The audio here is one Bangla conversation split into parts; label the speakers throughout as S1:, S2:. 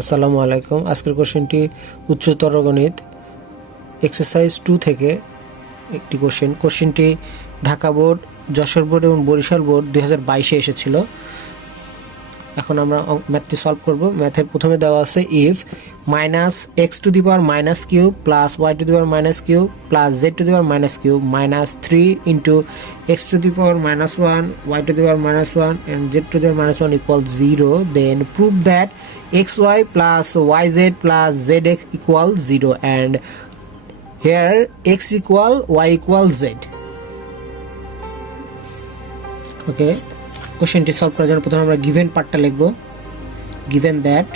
S1: আসসালামু আলাইকুম। আজকের কোশ্চেনটি উচ্চতর গণিত। এক্সারসাইজ টু থেকে একটি কোশ্চেন। কোশ্চেনটি ঢাকা বোর্ড, যশোর বোর্ড এবং বরিশাল বোর্ড দু হাজার বাইশে এসেছিল। এখন আমরা ম্যাথটি সলভ করব। ম্যাথের প্রথমে দেওয়া আছে if minus x to the power minus cube plus y to the power minus cube plus z to the power minus cube minus three into x to the power minus one y to the power minus one and z to the power minus one equal zero then prove that x y plus y z plus z x equal zero and here x equal y equal z okay কোশ্চেনটি সলভ করার জন্য প্রথমে আমরা গিভেন পার্টটা লিখব। Given that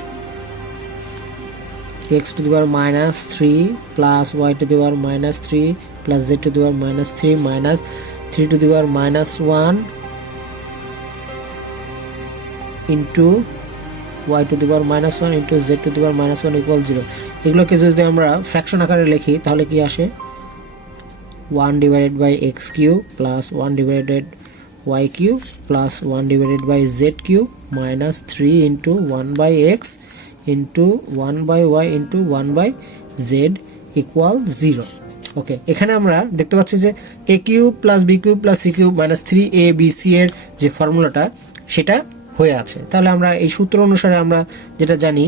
S1: x to the power minus three plus y to the power minus three plus z to the power minus three minus three to the power minus one into y to the power minus one into z to the power minus one equal zero এগুলোকে যদি আমরা ফ্র্যাকশন আকারে লিখি, তাহলে কি আসে? One divided by x cube plus one divided y cube plus 1 divided by z cube minus 3 into 1 by x into 1 by y into 1 by z equal 0 okay এখানে আমরা দেখতে পাচ্ছি যে a cube plus b cube plus c cube minus three a b c এর যে ফর্মুলাটা, সেটা হয়ে আছে। তাহলে আমরা এই সূত্র অনুসারে আমরা যেটা জানি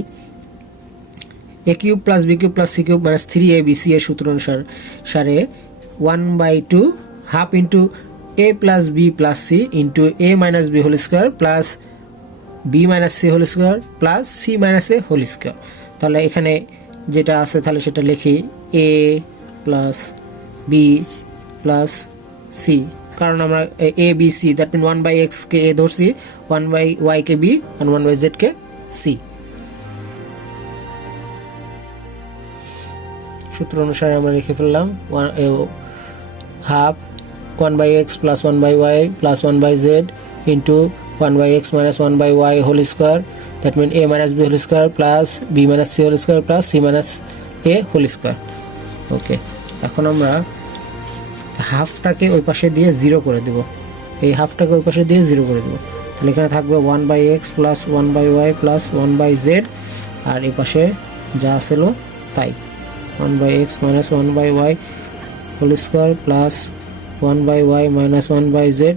S1: a cube plus b cube plus c cube minus three a b c এর সূত্র অনুসারে, সারে one by two half into a plus b plus c into a minus b whole square plus b minus c whole square plus c minus a whole square তাহলে এখানে যেটা আছে তাহলে সেটা লিখি a plus b plus c কারণ আমরা A B C that mean one by X K A ধরছি one by Y K B and one by Z K C সূত্র অনুসারে আমরা লিখে ফেললাম half 1 by x plus 1 by y plus 1 by z into 1 by x minus 1 by y whole square that means a minus b whole square plus b minus c whole square plus c minus a whole square okay এখন আমরা হাফটাকে ওই পাশে দিয়ে জিরো করে দেব এই হাফটাকে ওই পাশে দিয়ে জিরো করে দেব তাহলে এখানে থাকবে one by x plus one by y plus one by z আর এই পাশে যা ছিল তাই one by x minus one by y whole square plus 1 by y minus 1 by z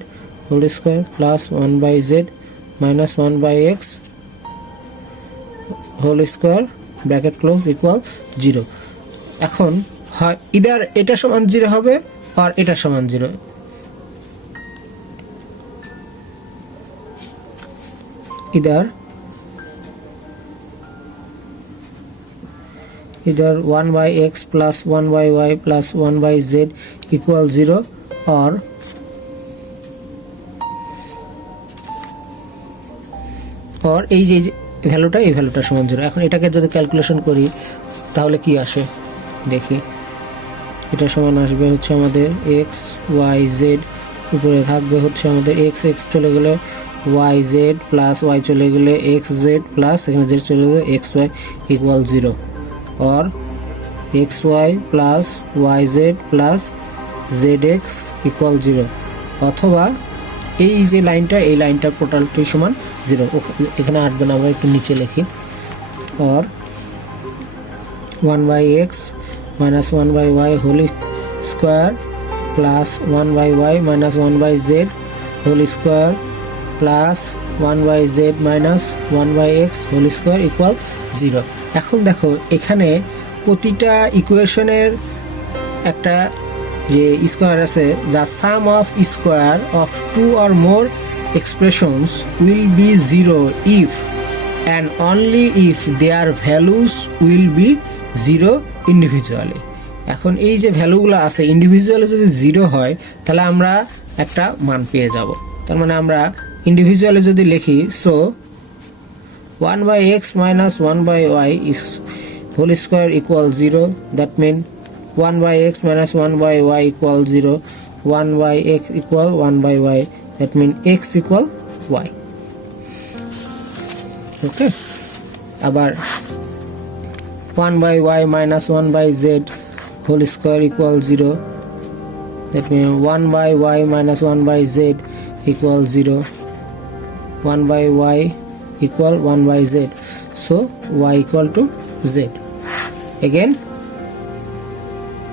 S1: whole square plus 1 by z minus 1 by x whole square bracket close equal 0 এখন হয় ইদার এটা সমান 0 হবে আর এটা সমান 0 either either 1 by x plus 1 by y plus 1 by z equal 0 or or এই যে ভ্যালুটা এই ভ্যালুটা সমান জিরো এখন এটাকে যদি ক্যালকুলেশন করি, তাহলে কি আসে? দেখি। এটা সমান আসবে হচ্ছে আমাদের এক্স ওয়াই জেড উপরে থাকবে হচ্ছে আমাদের এক্স এক্স চলে গেলে ওয়াই জেড প্লাস ওয়াই চলে গেলে এক্স জেড প্লাস এখানে জেড চলে গেলে x y equal zero or xy plus yz plus zx equal zero অথবা এই যে লাইনটা, এই লাইনটা টোটালটি সমান জিরো এখানে আসবে না, আমরা একটু নিচে লিখি। Or one by x minus one by y whole square plus one by y minus one by z whole square plus one by z minus one by x whole square equal zero এখন দেখো, এখানে প্রতিটা ইকুয়েশনের একটা যে স্কোয়ার আছে the sum of square of two or more expressions will be zero if and only if their values will be zero individually এখন এই যে ভ্যালুগুলো আছে ইন্ডিভিজুয়ালি যদি জিরো হয়, তাহলে আমরা একটা মান পেয়ে যাব। তার মানে আমরা ইন্ডিভিজুয়ালি যদি লিখি so one by x minus one by y whole square equal zero that mean one by x minus one by y equal zero one by x equal one by y that mean x equal y okay আবার one by y minus one by z whole square equal zero that mean one by y minus one by z equal zero 1 by y equal 1 by z so y equal to z again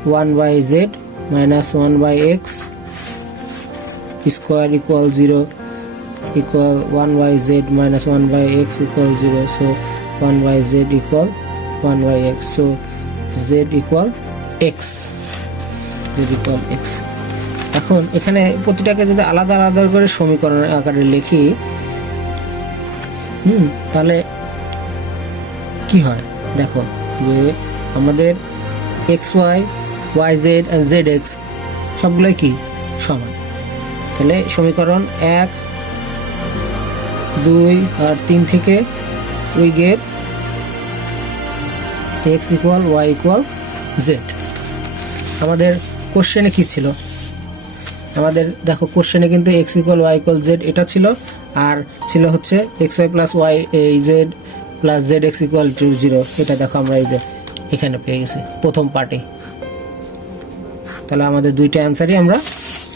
S1: 1 by z minus 1 by x square equal 0 equal 1 by z minus 1 by x equal 0 so 1 by z equal 1 by x so z equal x z equal x এখন এখানে প্রতিটাকে যদি আলাদা আলাদা করে সমীকরণের আকারে লিখি হুম তাহলে কি হয় দেখো যে আমাদের x y y z z x সবগুলোই কি সমান? তাহলে সমীকরণ এক, দুই আর তিন থেকে we get x equal y equal z আমাদের কোশ্চেনে কি ছিল? আমাদের, দেখো কোশ্চেনে কিন্তু x equal y equal z এটা ছিল, আর ছিল হচ্ছে এক্স ওয়াই প্লাস ওয়াই এই z plus z x equal to zero এটা দেখো আমরা এই যে এখানে পেয়ে গেছি, প্রথম পার্টি তাহলে আমাদের দুইটা অ্যান্সারই আমরা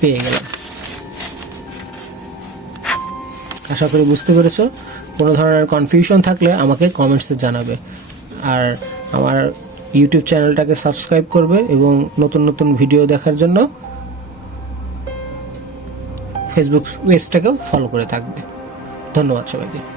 S1: পেয়ে গেলাম। আশা করি বুঝতে পেরেছ। কোনো ধরনের কনফিউশন থাকলে আমাকে কমেন্টসে জানাবে। আর আমার ইউটিউব চ্যানেলটাকে সাবস্ক্রাইব করবে এবং নতুন নতুন ভিডিও দেখার জন্য ফেসবুক পেজটাকেও ফলো করে থাকবে। ধন্যবাদ সবাইকে।